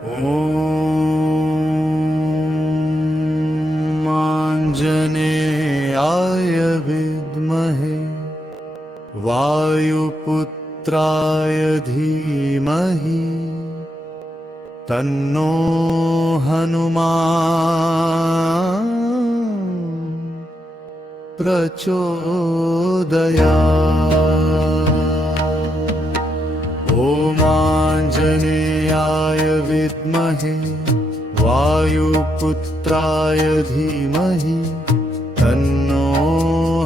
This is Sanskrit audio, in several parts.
ॐ आञ्जनेयाय विद्महे वायुपुत्राय धीमहि तन्नो हनुमान् प्रचोदयात्। ॐ आञ्जनेयाय विद्महे वायुपुत्राय धीमहि तन्नो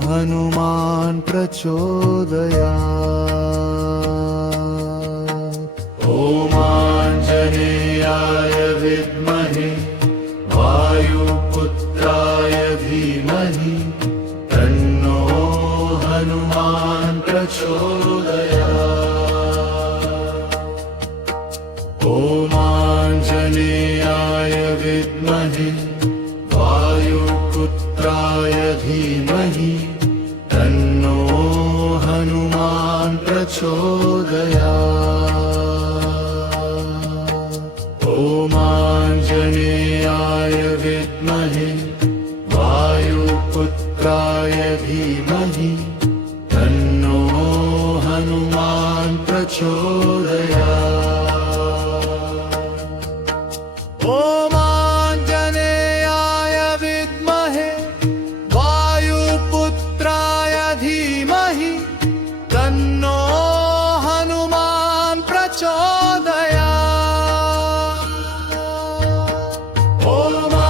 हनुमान् प्रचोदयात्। ॐ आञ्जनेयाय विद्महे वायुपुत्राय धीमहि तन्नो हनुमान् प्रचोदयात्। ॐ आञ्जनेयाय विद्महे वायुपुत्राय धीमहि तन्नो हनुमान् प्रचोदयात्। ॐ आञ्जनेयाय विद्महे वायुपुत्राय धीमहि तन्नो हनुमान् प्रचोदयात्। ॐ आञ्जनेयाय विद्महे वायुपुत्राय धीमहि तन्नो हनुमान् प्रचोदयात्। ॐ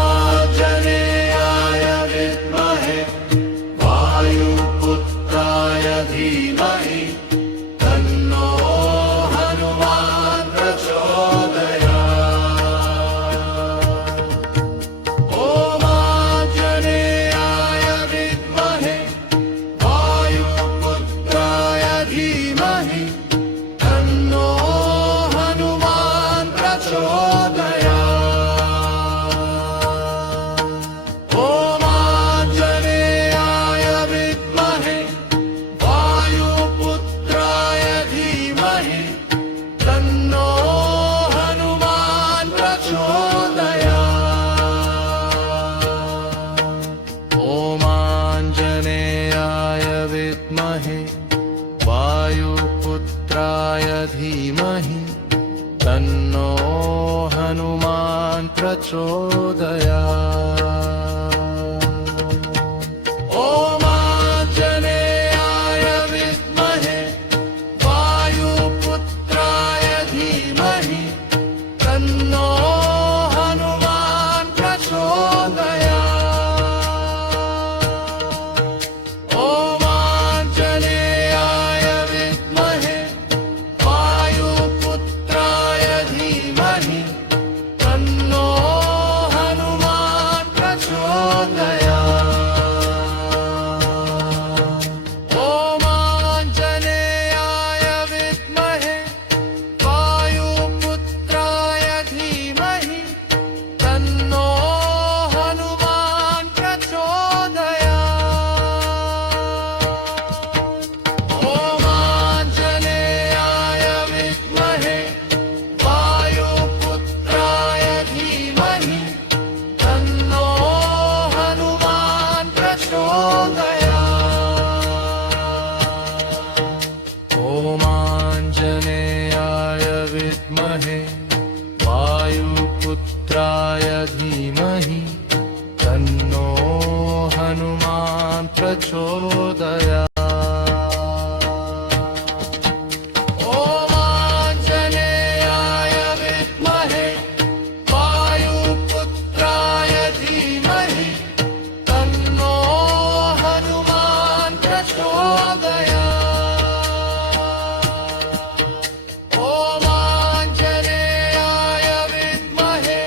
आञ्जनेयाय विद्महे वायुपुत्राय धीमहि तन्नो हनुमान् प्रचोदयात्। ॐ आञ्जनेयाय विद्महे वायुपुत्राय धीमहि तन्नो हनुमान् प्रचोदयात्। ॐ आञ्जनेयाय विद्महे वायुपुत्राय धीमहि तन्नो हनुमान् प्रचोदयात्। ॐ आञ्जनेयाय विद्महे वायुपुत्राय धीमहि तन्नो हनुमान् प्रचोदयात्। ॐ आञ्जनेयाय विद्महे वायुपुत्राय धीमहि तन्नो हनुमान् प्रचोदयात्। ॐ आञ्जनेयाय विद्महे वायुपुत्राय धीमहि तन्नो हनुमान् प्रचोदयात्। ॐ आञ्जनेयाय विद्महे वायुपुत्राय धीमहि तन्नो हनुमान् प्रचोदयात्। ॐ आञ्जनेयाय विद्महे वायुपुत्राय धीमहि तन्नो हनुमान् प्रचोदयात्। ॐ आञ्जनेयाय विद्महे वायुपुत्राय धीमहि तन्नो हनुमान् प्रचोदयात्। ॐ आञ्जनेयाय विद्महे वायुपुत्राय धीमहि तन्नो हनुमान् प्रचोदयात्। ॐ आञ्जनेयाय विद्महे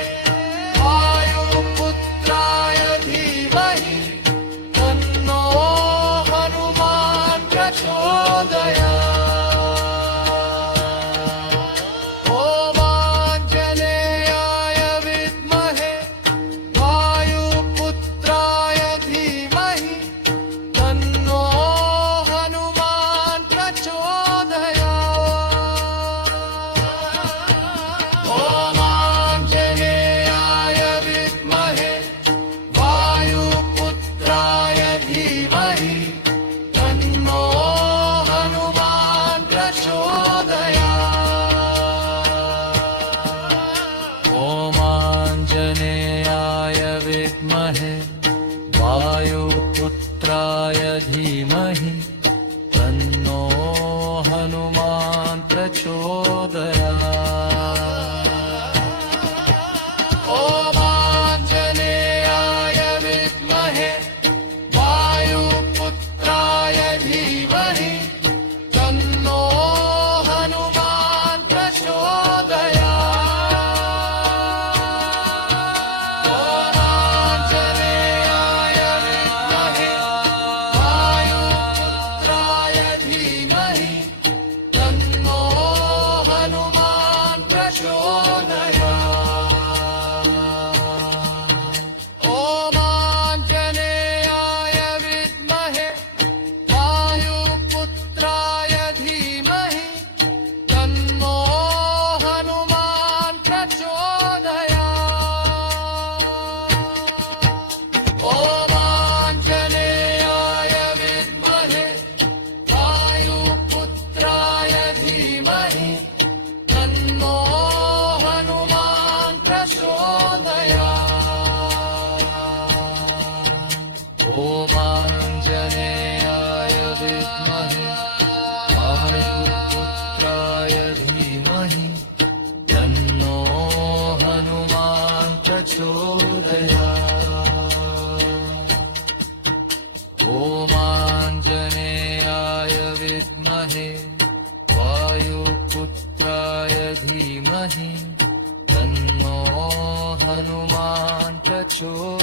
वायुपुत्राय धीमहि तन्नो हनुमान् ओमाञ्जनेयाय विद्महे वायुपुत्राय धीमहि तन्नो हनुमान् प्रचोदयात्। ओमाञ्जनेयाय विद्महे वायुपुत्राय धीमहि तन्नो हनुमान् प्रचोदयात्। ओमाञ्जनेयाय विद्महे वायुपुत्राय धीमहि तन्नो हनुमान् प्रचोदयात्। ओमाञ्जनेयाय विद्महे वायुपुत्राय धीमहि तन्नो हनुमान् प्रचोदयात्। ओमाञ्जनेयाय विद्महे वायुपुत्राय धीमहि तन्नो हनुमान् प्रचोदयात्। ओमाञ्जनेयाय विद्महे वायुपुत्राय धीमहि तन्नो हनुमान् प्रचोदयात्। ओमाञ्जनेयाय विद्महे वायुपुत्राय धीमहि तन्नो हनुमान् प्रचोदयात्।